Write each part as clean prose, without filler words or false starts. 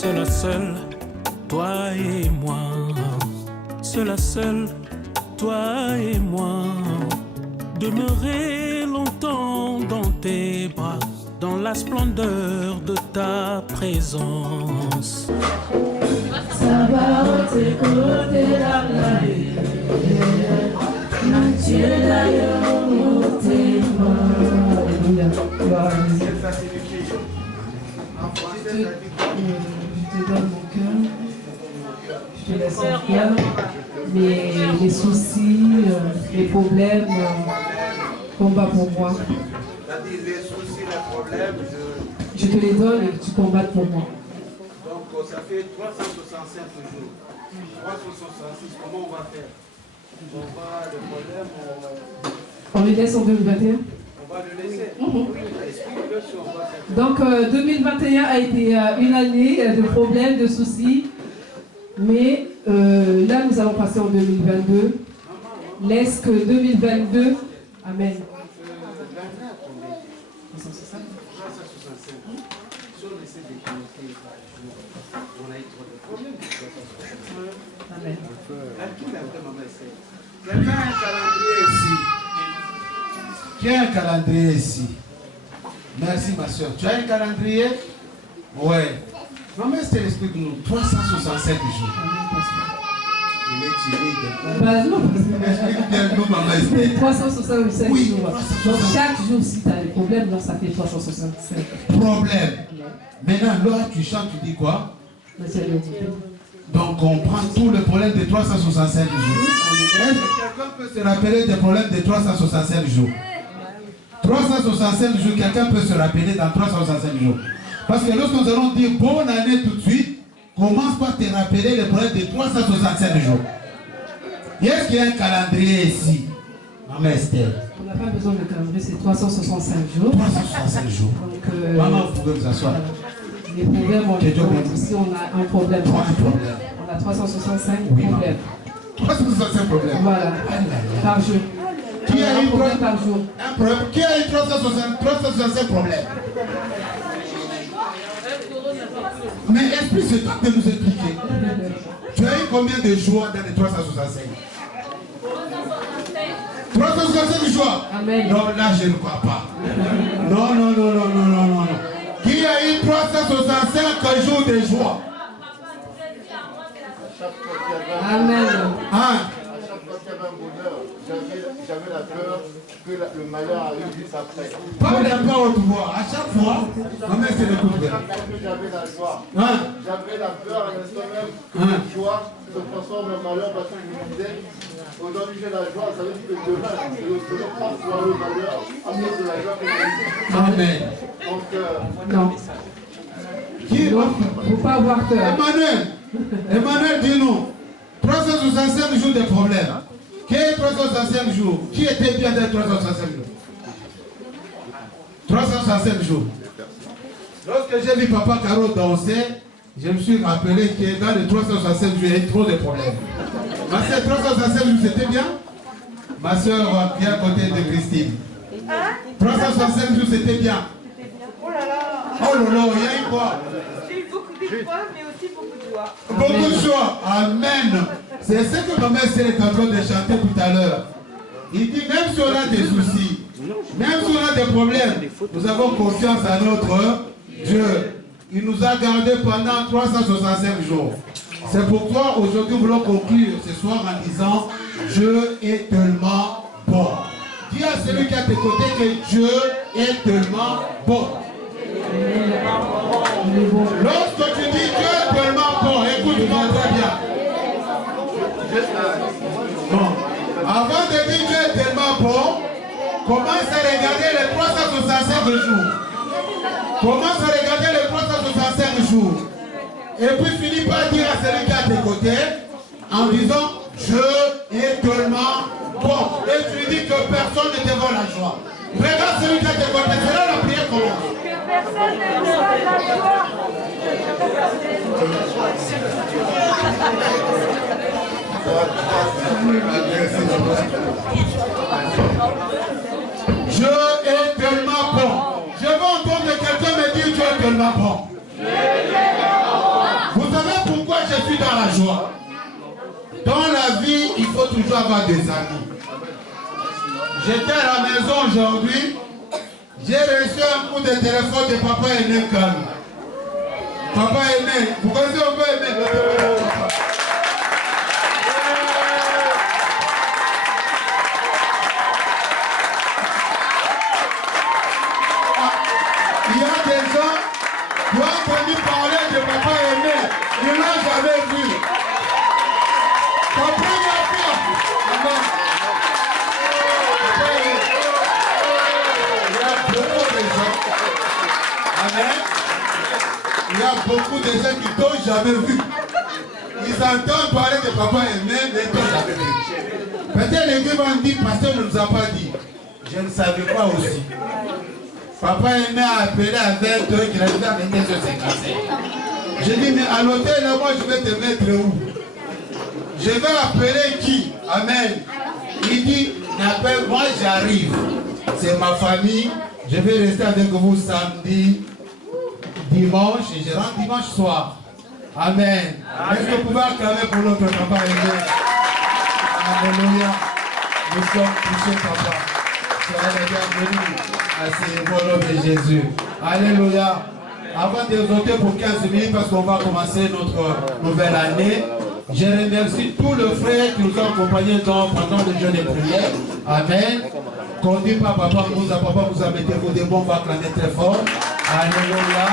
Seul à seul, toi et moi. Seul à seul, toi et moi. Demeurer longtemps dans tes bras, dans la splendeur de ta présence. Je te donne mon cœur, je te laisse mon cœur, les soucis, les problèmes, combat pour moi. Les soucis, les problèmes, je te les donne et tu combattes pour moi. Donc ça fait 365 jours. 366, comment on va faire? On va, le problème, on les laisse en 2021? On va le laisser. Explique-le si on va faire. Donc 2021 a été une année de problèmes, de soucis. Mais là, nous allons passer en 2022. Laisse que 2022. Amen. Amen. Quelqu'un a un calendrier ici. Qui a un calendrier ici? Merci ma soeur. Tu as un calendrier? Ouais. Maman, explique-nous. 367 jours. Il est timide. Bah non. Explique-nous, maman. 367 oui, jours. Donc chaque jour, si tu as des problèmes, donc ça fait 365. Problème. Maintenant, là, tu chantes, tu dis quoi? Donc on prend tout le problème de 365 jours. Est-ce que quelqu'un peut se rappeler des problèmes de 365 jours? 365 jours, quelqu'un peut se rappeler dans 365 jours. Parce que lorsque nous allons dire bonne année tout de suite, commence par te rappeler les problèmes de 365 jours. Est-ce qu'il y a un calendrier ici? Maman Esther. On n'a pas besoin de calendrier, c'est 365 jours. 365 jours. Donc, maman, vous pouvez vous asseoir. Les problèmes, on les compte. Ici, on a un problème. On a 365 problèmes. 365 problèmes. Voilà. Par jour. Qui a eu un problème par jour? Un problème. Qui a eu 365 problèmes? Mais esprit, c'est toi de nous expliquer. Tu as eu combien de joies dans les 365? 365 joies. Amen. Non, là, je ne crois pas. Non, non, non, non, non, non, non. Qui a eu 365 jours de joie? Amen. Hein? J'avais la peur que le malheur arrive juste après. Pas la peur au pouvoir. À chaque fois, maman, c'est le coup de J'avais la joie. Hein? J'avais la peur à l'instant même que la joie se transforme en malheur parce que je me disais, aujourd'hui j'ai la joie, ça veut dire que demain, je ne peux pas voir le malheur à cause de la joie que j'ai. Amen. Donc, non. Qui? Il ne faut pas avoir peur. Emmanuel, dis-nous. 365 jours de problèmes. Qui est 365 jours? Qui était bien dans 365 jours? 365 jours. Lorsque j'ai vu Papa Caro danser, je me suis rappelé que dans les 365 jours, il y avait trop de problèmes. Ma soeur, 365 jours, c'était bien? Ma soeur va bien à côté de Christine. 365 jours, c'était bien. Oh là là! Oh là là, il y a eu quoi? J'ai eu beaucoup d'espoir, mais aussi beaucoup de joie. Beaucoup de joie. Amen. C'est ce que ma mère est en train de chanter tout à l'heure. Il dit, même si on a des soucis, même si on a des problèmes, nous avons confiance à notre Dieu. Il nous a gardés pendant 365 jours. C'est pourquoi aujourd'hui nous voulons conclure ce soir en disant, Dieu est tellement bon. Dis à celui qui est à tes côtés que Dieu est tellement bon. Lorsque tu dis Dieu est tellement bon, écoute-moi très bien. Bon. Avant de dire Dieu est tellement bon, commence à regarder les 365 jours. Commence à regarder les 365 jours. Et puis finis par dire à celui qui est à tes côtés, en disant Dieu est tellement bon. Et tu dis que personne ne te vole la joie. Regarde celui qui est à tes côtés, c'est là la prière commence. Personne ne me donne la joie. Dieu est tellement bon. Je veux entendre quelqu'un me dire Dieu est tellement bon. choix. Dans la vie, il faut toujours avoir des amis. J'étais à la maison aujourd'hui, j'ai reçu un coup de téléphone de papa Aimé Calme. Papa Aimé, vous connaissez papa Aimé? Il y a des gens qui ont entendu parler de papa Aimé, ils ne l'ont jamais vu. La première fois, amen. Il y a beaucoup de gens, amen. Il y a beaucoup de gens qui ne t'ont jamais vu. Ils entendent parler de papa Aimé, mais ils ne t'ont jamais vu. Peut-être les gens vont dire, pasteur ne nous a pas dit. Je ne savais pas aussi. Papa Aimé a appelé à 20 heures qu'il a dit à 22h55. J'ai dit, mais à l'hôtel, là, moi, je vais te mettre où? Je vais appeler qui? Amen. Il dit, n'appelle, moi, j'arrive. C'est ma famille. Je vais rester avec vous samedi, dimanche, et je rentre dimanche soir. Amen. Est-ce que vous pouvez acclamer pour notre papa Aimé? Alléluia. Nous sommes touchés, papa. Soyez les bienvenus. Asseyez-vous au nom de Jésus. Alléluia. Avant de voter pour 15 minutes, parce qu'on va commencer notre nouvelle année, je remercie tous les frères qui nous ont accompagnés pendant le jeûne et prière. Amen. Conduit par papa Moussa, mettez-vous des bons, on va acclamer très fort. Alléluia.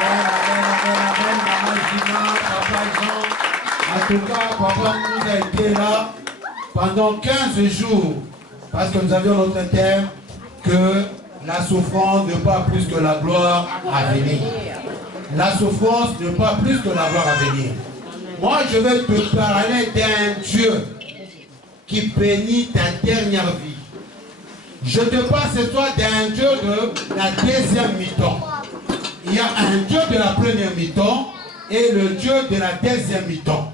Amen, amen, amen, maman Gina, papa Jean. En tout cas, papa Moussa était là pendant 15 jours. Parce que nous avions notre terme que la souffrance n'est pas plus que la gloire à venir. La souffrance n'est pas plus que la gloire à venir. Moi, je vais te parler d'un Dieu qui bénit ta dernière vie. Je te parle ce soir d'un Dieu de la deuxième mi-temps. Il y a un Dieu de la première mi-temps et le Dieu de la deuxième mi-temps.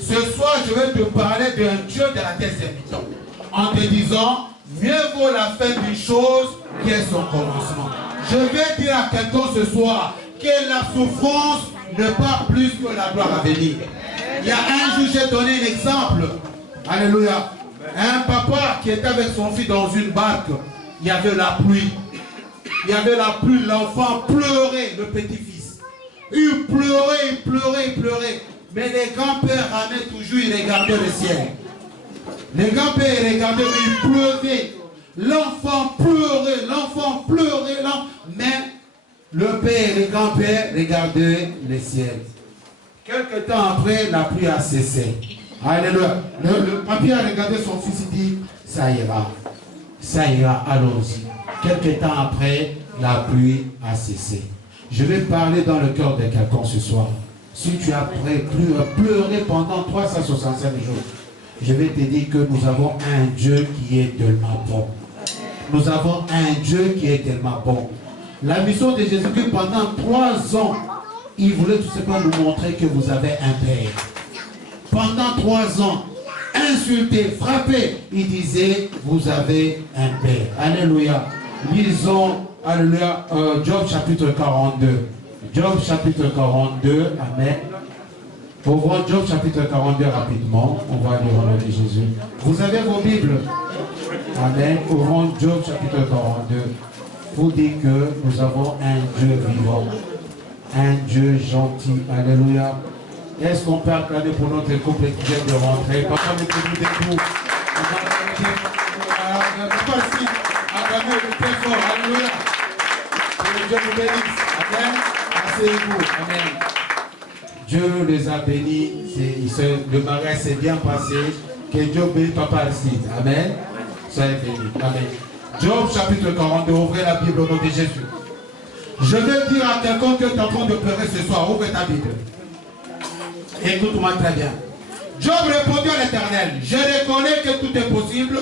Ce soir, je vais te parler d'un Dieu de la deuxième mi-temps. En te disant, mieux vaut la fin d'une chose que son commencement. Je vais dire à quelqu'un ce soir que la souffrance n'est pas plus que la gloire à venir. Il y a un jour, j'ai donné un exemple. Alléluia. Un papa qui était avec son fils dans une barque. Il y avait la pluie. Il y avait la pluie. L'enfant pleurait, le petit-fils. Il pleurait, il pleurait, il pleurait. Mais les grands-pères ramenaient toujours, ils regardaient le ciel. Les grands-pères regardaient, mais il pleuvait. L'enfant pleurait, mais le père et les grands-pères regardaient le ciel. Quelque temps après, la pluie a cessé. Alléluia. Le papier a regardé son fils et dit, ça ira, allons-y. Quelque temps après, la pluie a cessé. Je vais parler dans le cœur de quelqu'un ce soir. Si tu as pleuré pendant 365 jours, je vais te dire que nous avons un Dieu qui est tellement bon. Nous avons un Dieu qui est tellement bon. La mission de Jésus-Christ pendant 3 ans, il voulait tout simplement nous montrer que vous avez un Père. Pendant 3 ans, insulté, frappé, il disait, vous avez un Père. Alléluia. Lisons, alléluia, Job chapitre 42. Job chapitre 42, amen. Ouvrons Job chapitre 42 rapidement. On va lire au nom de Jésus. Vous avez vos Bibles? Amen. Ouvrons Job chapitre 42. Vous dites que nous avons un Dieu vivant. Un Dieu gentil. Alléluia. Est-ce qu'on peut acclamer pour notre couple qui vient de rentrer? Papa, mettez-vous debout. Acclamez très fort. Alléluia. Que Dieu nous bénisse. Amen. Asseyez-vous. Amen. Dieu les a bénis. Le mariage s'est bien passé. Que Dieu bénisse Papa Aristide. Amen. Soyez bénis. Amen. Job chapitre 42. Ouvrez la Bible au nom de Jésus. Je vais dire à quelqu'un que tu es en train de pleurer ce soir. Ouvre ta Bible. Écoute-moi très bien. Job répondit à l'Éternel, je reconnais que tout est possible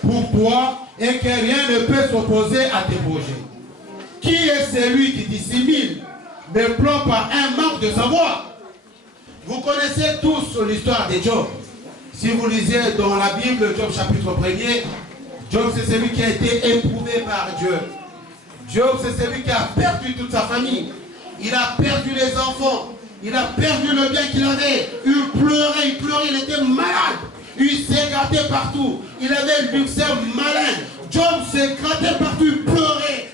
pour toi et que rien ne peut s'opposer à tes projets. Qui est celui qui dissimule mes plans par un manque de savoir? Vous connaissez tous l'histoire de Job. Si vous lisez dans la Bible, Job chapitre 1er, Job c'est celui qui a été éprouvé par Dieu. Job c'est celui qui a perdu toute sa famille. Il a perdu les enfants. Il a perdu le bien qu'il avait. Il pleurait, il était malade. Il s'est gratté partout. Il avait le ulcère malin. Job s'est gratté partout, il pleurait.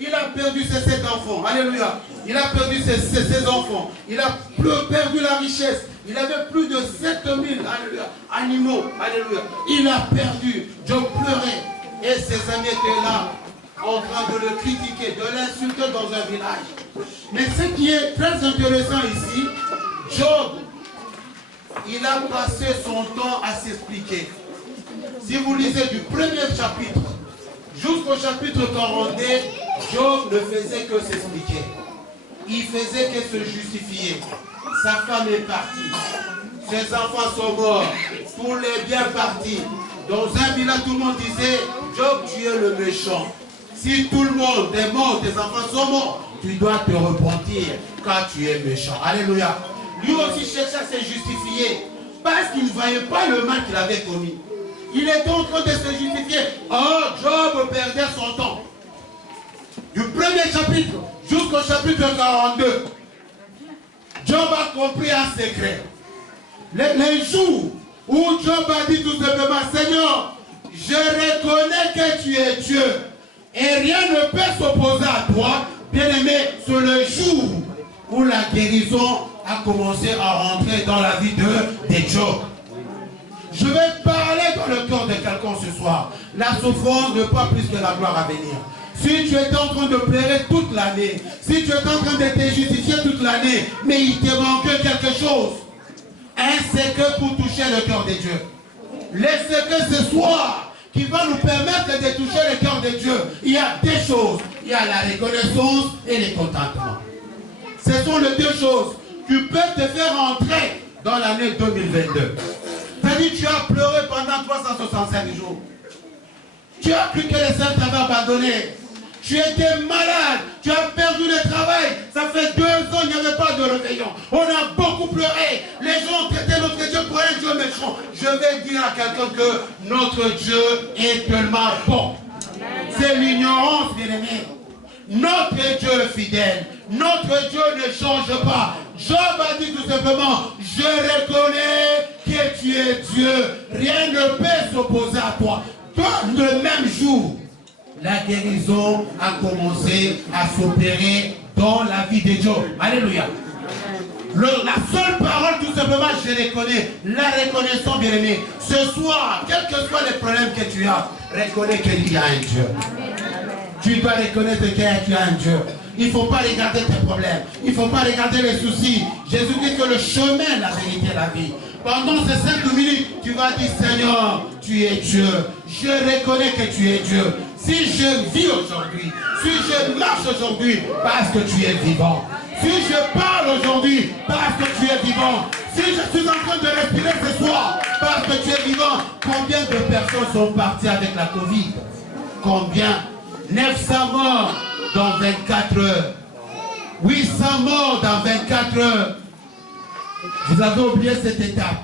Il a perdu ses 7 enfants. Alléluia. Il a perdu ses enfants. Il a perdu la richesse. Il avait plus de 7000 animaux. Alléluia. Il a perdu. Job pleurait. Et ses amis étaient là, en train de le critiquer, de l'insulter dans un village. Mais ce qui est très intéressant ici, Job, il a passé son temps à s'expliquer. Si vous lisez du premier chapitre jusqu'au chapitre 42, Job ne faisait que s'expliquer. Il faisait que se justifier. Sa femme est partie. Ses enfants sont morts. Tous les biens partis. Dans un village, tout le monde disait, Job, tu es le méchant. Si tout le monde est mort, tes enfants sont morts, tu dois te repentir car tu es méchant. Alléluia. Lui aussi cherchait à se justifier parce qu'il ne voyait pas le mal qu'il avait commis. Il était en train de se justifier. Oh, Job perdait son temps. Du premier chapitre jusqu'au chapitre 42, Job a compris un secret. Les jours où Job a dit tout simplement, Seigneur, je reconnais que tu es Dieu et rien ne peut s'opposer à toi, bien-aimé, c'est le jour où la guérison a commencé à rentrer dans la vie de Job. Je vais parler dans le cœur de quelqu'un ce soir. La souffrance n'est pas plus que la gloire à venir. Si tu étais en train de pleurer toute l'année, si tu étais en train de te justifier toute l'année, mais il te manquait quelque chose, un secret pour toucher le cœur de Dieu. Le secret ce soir qui va nous permettre de toucher le cœur de Dieu. Il y a deux choses. Il y a la reconnaissance et le contentement. Ce sont les deux choses qui peuvent te faire entrer dans l'année 2022. C'est-à-dire tu as pleuré pendant 365 jours. Tu as cru que les saints t'avaient abandonné. Tu étais malade, tu as perdu le travail. Ça fait 2 ans, il n'y avait pas de réveillon. On a beaucoup pleuré. Les gens traitaient notre Dieu pour un Dieu méchant. Je vais dire à quelqu'un que notre Dieu est tellement bon. C'est l'ignorance, bien-aimé. Notre Dieu est fidèle. Notre Dieu ne change pas. Job a dit tout simplement, je reconnais que tu es Dieu. Rien ne peut s'opposer à toi. Dans le même jour, la guérison a commencé à s'opérer dans la vie de Job. Alléluia. La seule parole, tout simplement, je reconnais. La reconnaissance, bien aimé. Ce soir, quels que soient les problèmes que tu as, reconnais qu'il y a un Dieu. Tu dois reconnaître qu'il y a un Dieu. Il ne faut pas regarder tes problèmes. Il ne faut pas regarder les soucis. Jésus dit que le chemin, la vérité et la vie. Pendant ces 5 minutes, tu vas dire, Seigneur, tu es Dieu. Je reconnais que tu es Dieu. Si je vis aujourd'hui, si je marche aujourd'hui, parce que tu es vivant. Si je parle aujourd'hui, parce que tu es vivant. Si je suis en train de respirer ce soir, parce que tu es vivant. Combien de personnes sont parties avec la Covid? Combien? 900 morts dans 24 heures. 800 morts dans 24 heures. Vous avez oublié cette étape.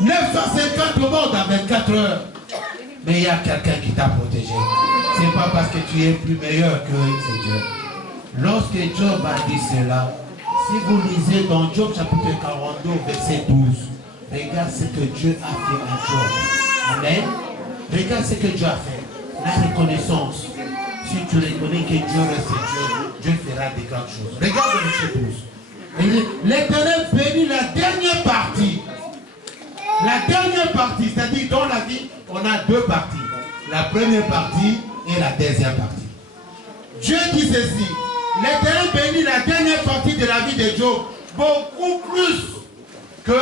950 morts dans 24 heures. Mais il y a quelqu'un qui t'a protégé. Ce n'est pas parce que tu es plus meilleur que c'est Dieu. Lorsque Job a dit cela, si vous lisez dans Job chapitre 42, verset 12, regarde ce que Dieu a fait à Job. Amen. Regarde ce que Dieu a fait. La reconnaissance. Si tu reconnais que Dieu reste Dieu, Dieu fera des grandes choses. Regarde le verset 12. L'Éternel bénit la dernière partie. La dernière partie, c'est-à-dire dans la vie, on a 2 parties. La première partie et la deuxième partie. Dieu dit ceci. L'Éternel bénit la dernière partie de la vie de Job beaucoup plus que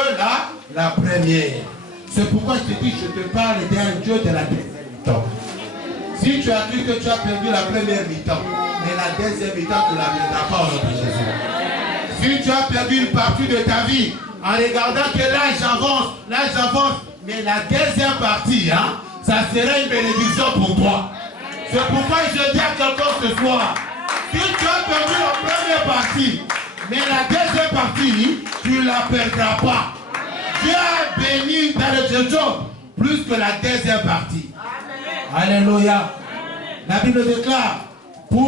la première. C'est pourquoi je te dis, je te parle d'un Dieu de la deuxième mi-temps. Si tu as cru que tu as perdu la première mi-temps, mais la deuxième mi-temps, tu ne la perdras pas au nom de Jésus. Si tu as perdu une partie de ta vie, en regardant que l'âge avance, mais la deuxième partie, ça sera une bénédiction pour toi. C'est pourquoi je dis à quelqu'un ce soir, si tu as perdu la première partie, mais la deuxième partie, tu ne la perdras pas. Dieu a béni dans le Job plus que la deuxième partie. Alléluia. La Bible déclare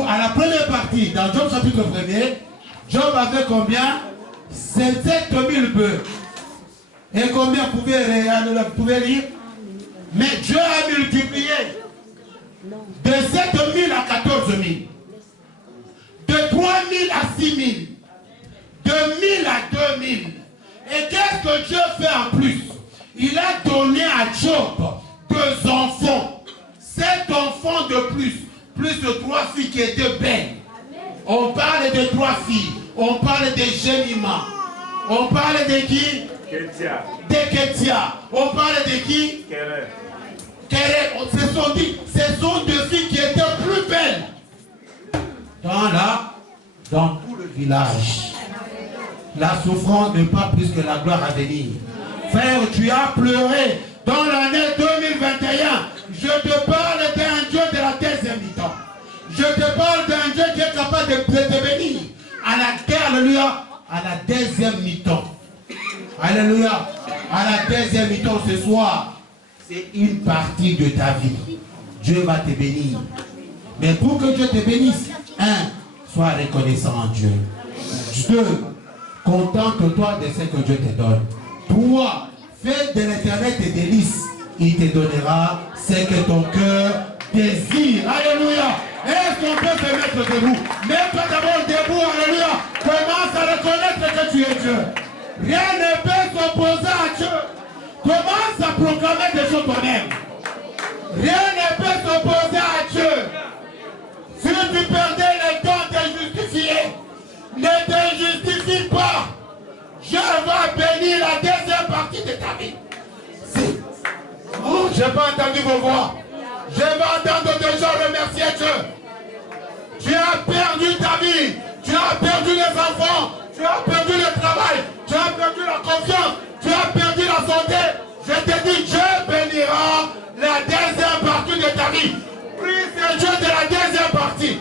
à la première partie, dans Job chapitre 1er, Job avait combien? 7 000 bœufs. Et combien vous pouvez lire? Mais Dieu a multiplié de 7 000 à 14 000, de 3 000 à 6 000, de 1 000 à 2 000. Et qu'est-ce que Dieu fait en plus? Il a donné à Job 2 enfants, 7 enfants de plus de 3 filles qui étaient belles. On parle de 3 filles, on parle de Jémima, on parle de qui? Ketia. De Ketia. On parle de qui? Kéré. Ce sont 2 filles qui étaient plus belles dans tout le village. La souffrance n'est pas plus que la gloire à venir. Frère, tu as pleuré dans l'année 2021. Je te parle d'un Dieu de la deuxième mi-temps. Je te parle d'un Dieu qui est capable de te bénir alléluia, à la deuxième mi-temps. Alléluia. À la deuxième mi-temps ce soir, c'est une partie de ta vie. Dieu va te bénir. Mais pour que Dieu te bénisse, 1, sois reconnaissant en Dieu. 2, contente-toi de ce que Dieu te donne. 3, fais de l'Éternel tes délices. Il te donnera ce que ton cœur désire. Alléluia. Est-ce qu'on peut se mettre debout? Même pas d'abord debout, alléluia. Commence à reconnaître que tu es Dieu. Rien ne peut s'opposer à Dieu. Commence à proclamer des choses toi-même. Rien ne peut s'opposer à Dieu. Si tu perdais le temps de justifier, ne te justifie pas. Dieu va bénir la deuxième partie de ta vie. Oh, je n'ai pas entendu vos voix. Je vais entendre des gens remercier Dieu. Tu as perdu ta vie. Tu as perdu les enfants. Tu as perdu le travail. Tu as perdu la confiance. Tu as perdu la santé. Je te dis, Dieu bénira la deuxième partie de ta vie. Prie c'est Dieu de la deuxième partie.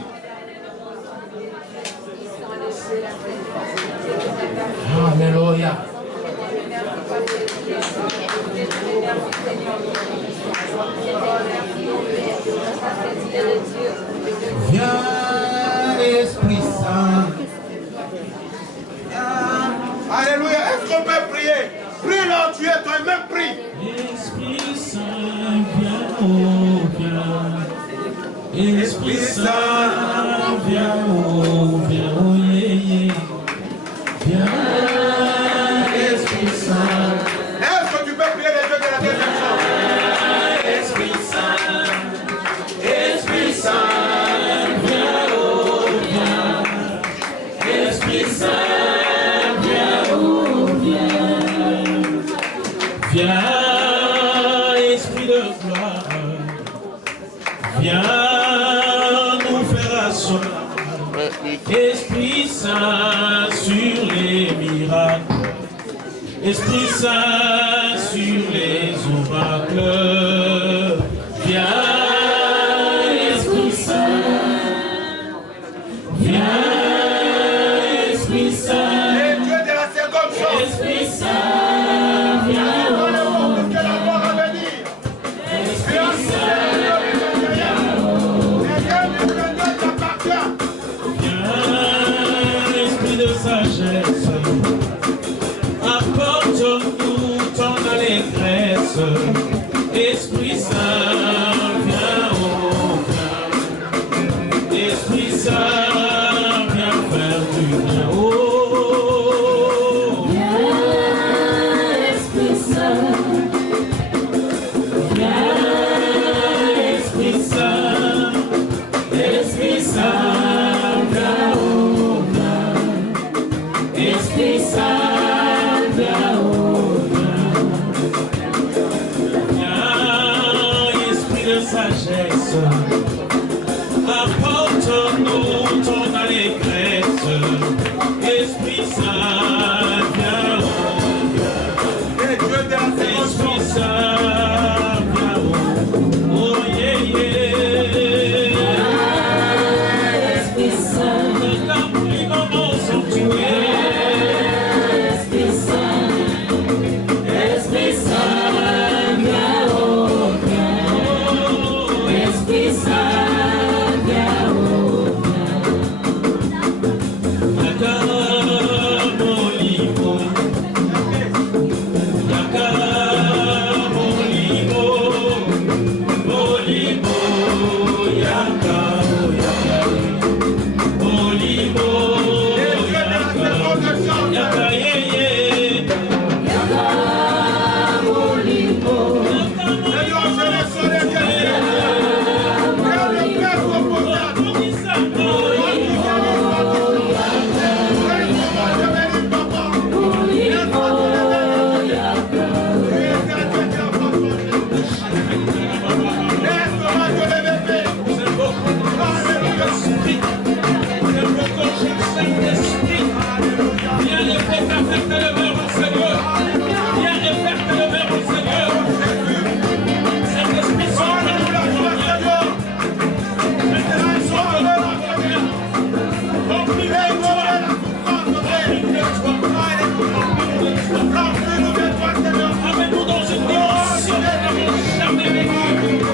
Alléluia. Viens, Esprit Saint. Alléluia. Est-ce qu'on peut prier? Prie là, tu es toi-même, prie. Esprit Saint, viens, oh, viens. Esprit Saint, viens, oh, yeah, yeah. Viens, Esprit Saint. Est-ce que tu peux prier les dieux de la deuxième chambre? Esprit Saint, Esprit Saint, viens, oh, viens. Esprit Saint, viens, oh, viens. Viens, Esprit de gloire. Viens nous faire asseoir. Esprit Saint sur les miracles. Esprit Saint sur les oracles. Viens, Esprit Saint. Viens, Esprit Saint. Les dieux de la seconde chambre. Esprit Saint, viens. Dans le monde que la gloire à venir. Esprit Saint, viens. Esprit de sagesse. Apporte-nous ton allégresse. Esprit Saint, viens, oh, viens. Esprit Saint, viens faire du bien, oh. Viens, Esprit Saint. Viens, Esprit Saint. Esprit Saint, viens, oh, viens. Esprit Saint. Sagesse, apporte-nous ton allégresse. Esprit Saint, viens, oh, viens. Esprit Saint, viens, oh, yeah, yeah. Esprit Saint, de la pluie dans nos sanctuaires. Esprit Saint, Esprit Saint, viens, oh, viens. Esprit Saint, viens, oh, Amène-nous dans une dimension que nous n'avons jamais vécue.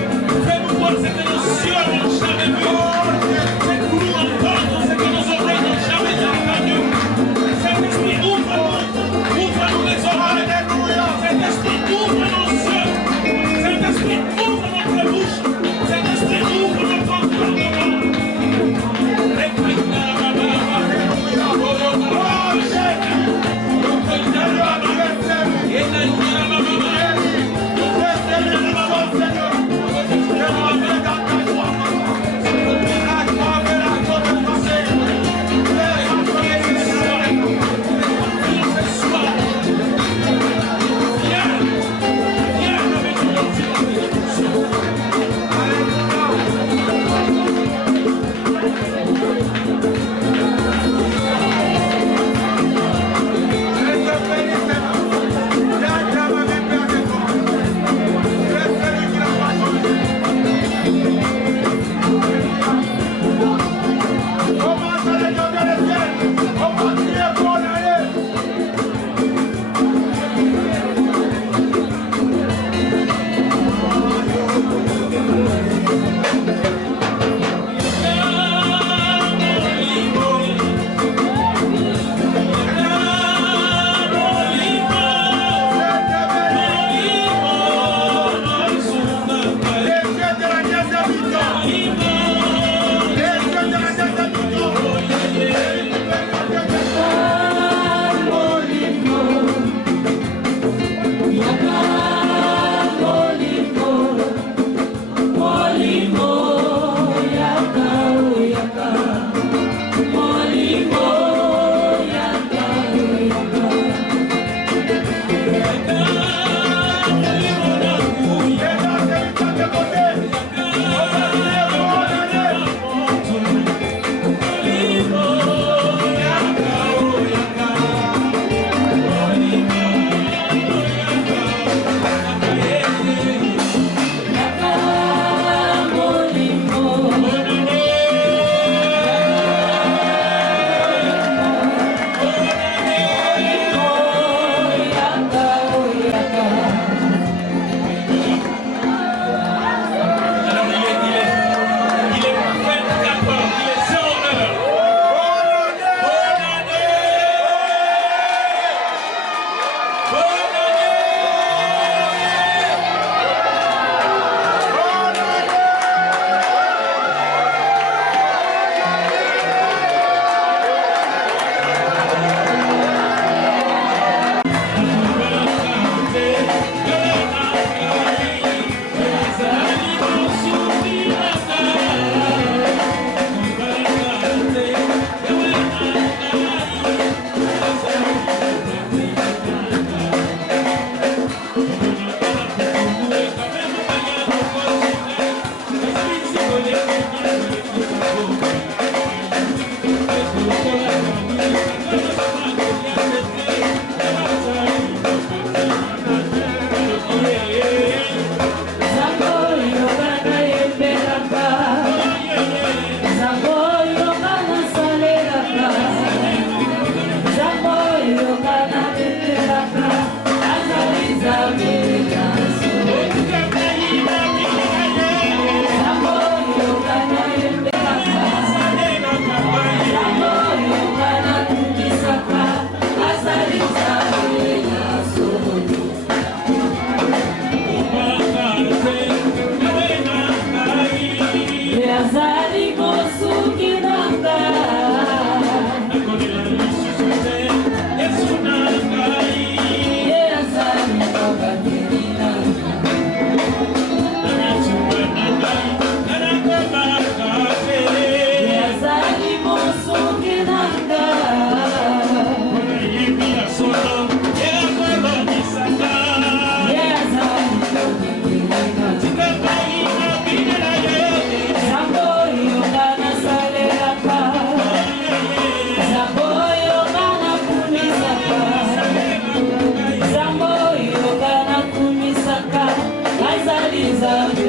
Thank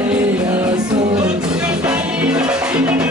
you.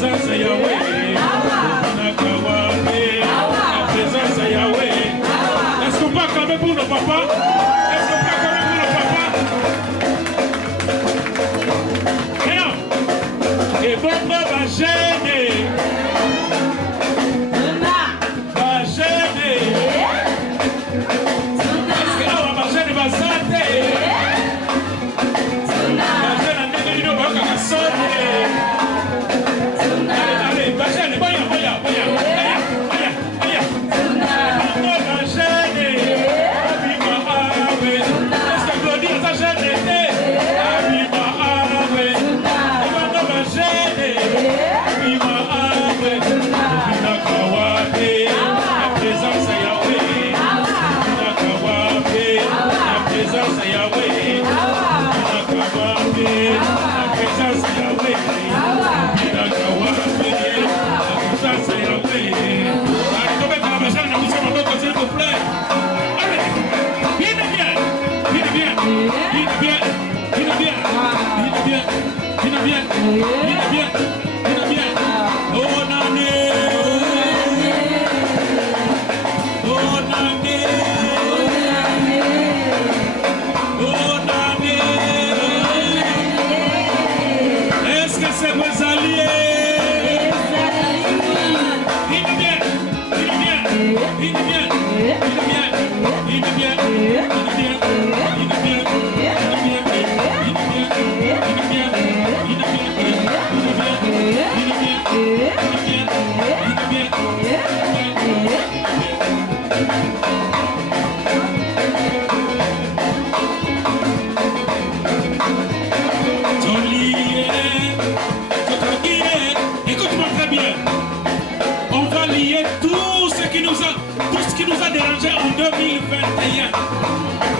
présence à Yahweh. La présence à Yahweh. Est-ce qu'on peut acclamer pour nos papas? Est-ce qu'on peut acclamer pour nos papas? Rien. Et bon, va gêner. Va gêner. Est-ce que là, on va gêner, va zater? Va gêner, on va sonner. Allez, va gêner, voyons, voyons, voyons.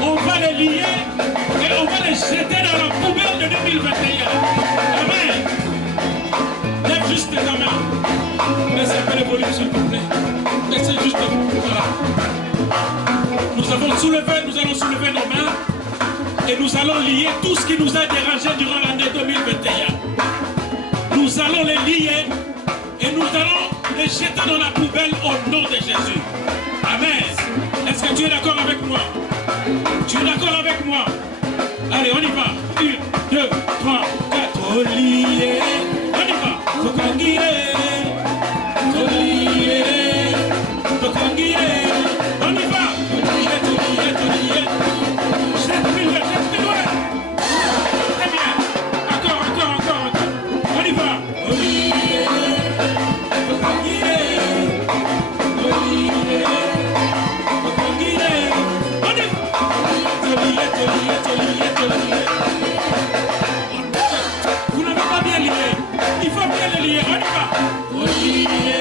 On va les lier et on va les jeter dans la poubelle de 2021. Amen. Lève juste ta main. Laissez un peu le volume s'il vous plaît. Laissez juste. Voilà. Nous allons soulever nos mains et nous allons lier tout ce qui nous a dérangé durant l'année 2021. Nous allons les lier et nous allons les jeter dans la poubelle au nom de Jésus. Amen. Est-ce que tu es d'accord avec moi? Tu es d'accord avec moi? Allez, on y va. 1, 2, 3, 4. Olié. On y va. Tokangire. Olié. Tokangire. On y va. Olié. Jette plus loin. Très bien. Encore. On y va. Olié. Tokangire. Olié. Vous n'avez pas bien lié. Il faut bien le lier. On y va. Olivier.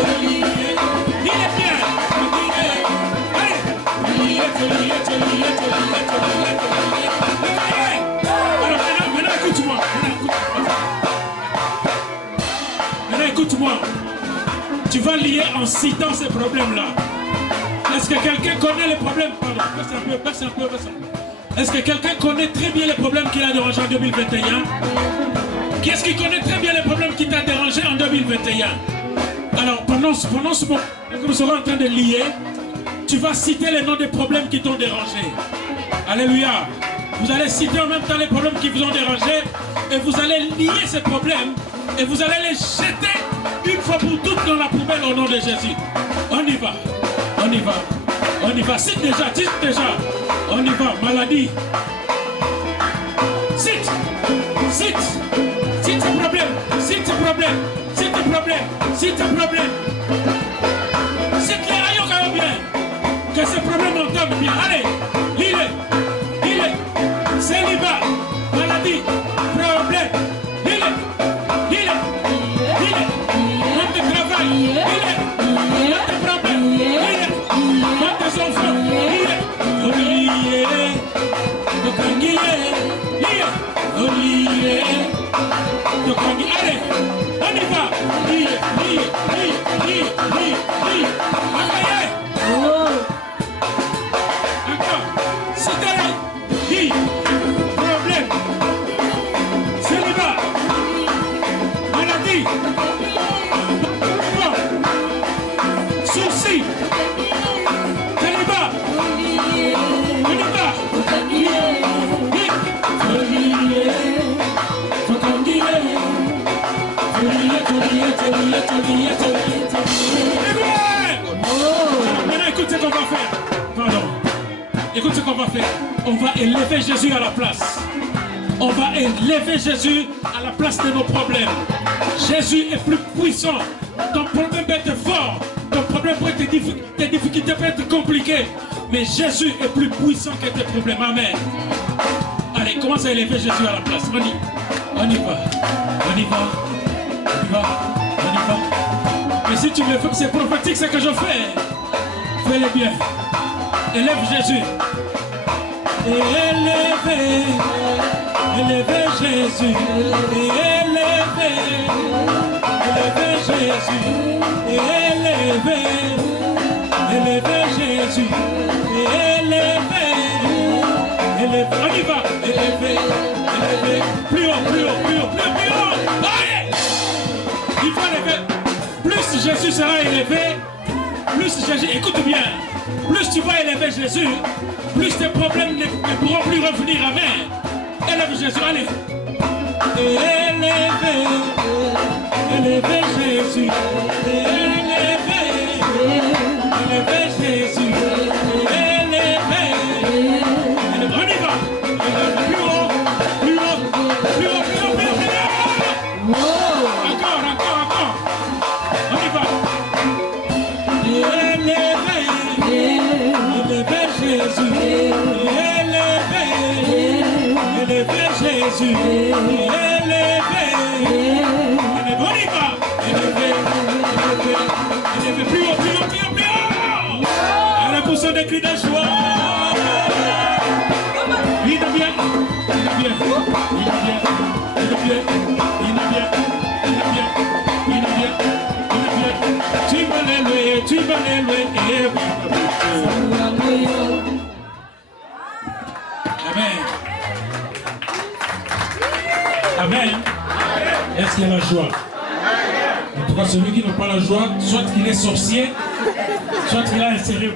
Olivier. Il est bien. Allez. Alors maintenant écoute-moi. Maintenant écoute-moi. Tu vas lier en citant ces problèmes-là. Est-ce que quelqu'un connaît les problèmes? Pardon, baisse un peu. Est-ce que quelqu'un connaît très bien les problèmes qu'il a dérangés en 2021? Qui est-ce qui connaît très bien les problèmes qui t'a dérangé en 2021? Alors, pendant ce moment que nous serons en train de lier, tu vas citer les noms des problèmes qui t'ont dérangé. Alléluia. Vous allez citer en même temps les problèmes qui vous ont dérangé et vous allez lier ces problèmes et vous allez les jeter une fois pour toutes dans la poubelle au nom de Jésus. On y va. Cite déjà. On y va. Maladie. Cite problème. Cite-les ailleurs bien. Que ces problèmes entendent bien. Allez, lis-les. Célibat. Maladie. Problème. Lis-les. Manque de travail. Lis-les. Manque de problème. Lis-les. Manque de enfants. Lis-les. Olivier. Olivier. Allez, on y va. Lis. Encore. Citez-les. Lis. Problème. Célibat. Maintenant, écoute ce qu'on va faire. Pardon. Écoute ce qu'on va faire. On va élever Jésus à la place. On va élever Jésus à la place de nos problèmes. Jésus est plus puissant. Ton problème peut être fort. Ton problème peut être tes difficultés peuvent être compliquées. Mais Jésus est plus puissant que tes problèmes. Amen. Allez, commence à élever Jésus à la place. On y va. On y va. On y va. On y va. On y va. Mais si tu me fais, c'est prophétique ce que je fais. Fais-le bien. Élève Jésus. Élevez. Élevez Jésus. Élevez. Élevez Jésus. Élevez. Élevez Jésus. Élevez. Élevez. On y va. Élevez. Élevez. Plus haut, plus haut, plus haut, plus haut, plus haut. Allez. Il faut élever. Plus Jésus sera élevé, plus Jésus, écoute bien, plus tu vas élever Jésus, plus tes problèmes ne pourront plus revenir. Amen. Élève Jésus, allez. Élevez. Élevez Jésus. Élevez. Élevez Jésus. Élevez. On y va. Plus haut, plus haut, plus haut, plus haut, plus haut, plus haut. Encore, encore, encore. On y va. Élevez. Élevez Jésus. Élevez. Élevez Jésus. Élevez. On y va. Élevez. Élevez. Élevez. Plus haut, plus haut, plus haut, plus haut. À la poussée des cris de joie. Il est bien, il est bien, il est bien, il est bien, il est bien, il est bien, il est bien, il est bien, il est bien. Tu vas l'élever, tu vas l'élever, et Amen. Amen. Est-ce qu'il y a la joie? En tout cas, celui qui n'a pas la joie, soit qu'il est sorcier, soit qu'il a un sérieux.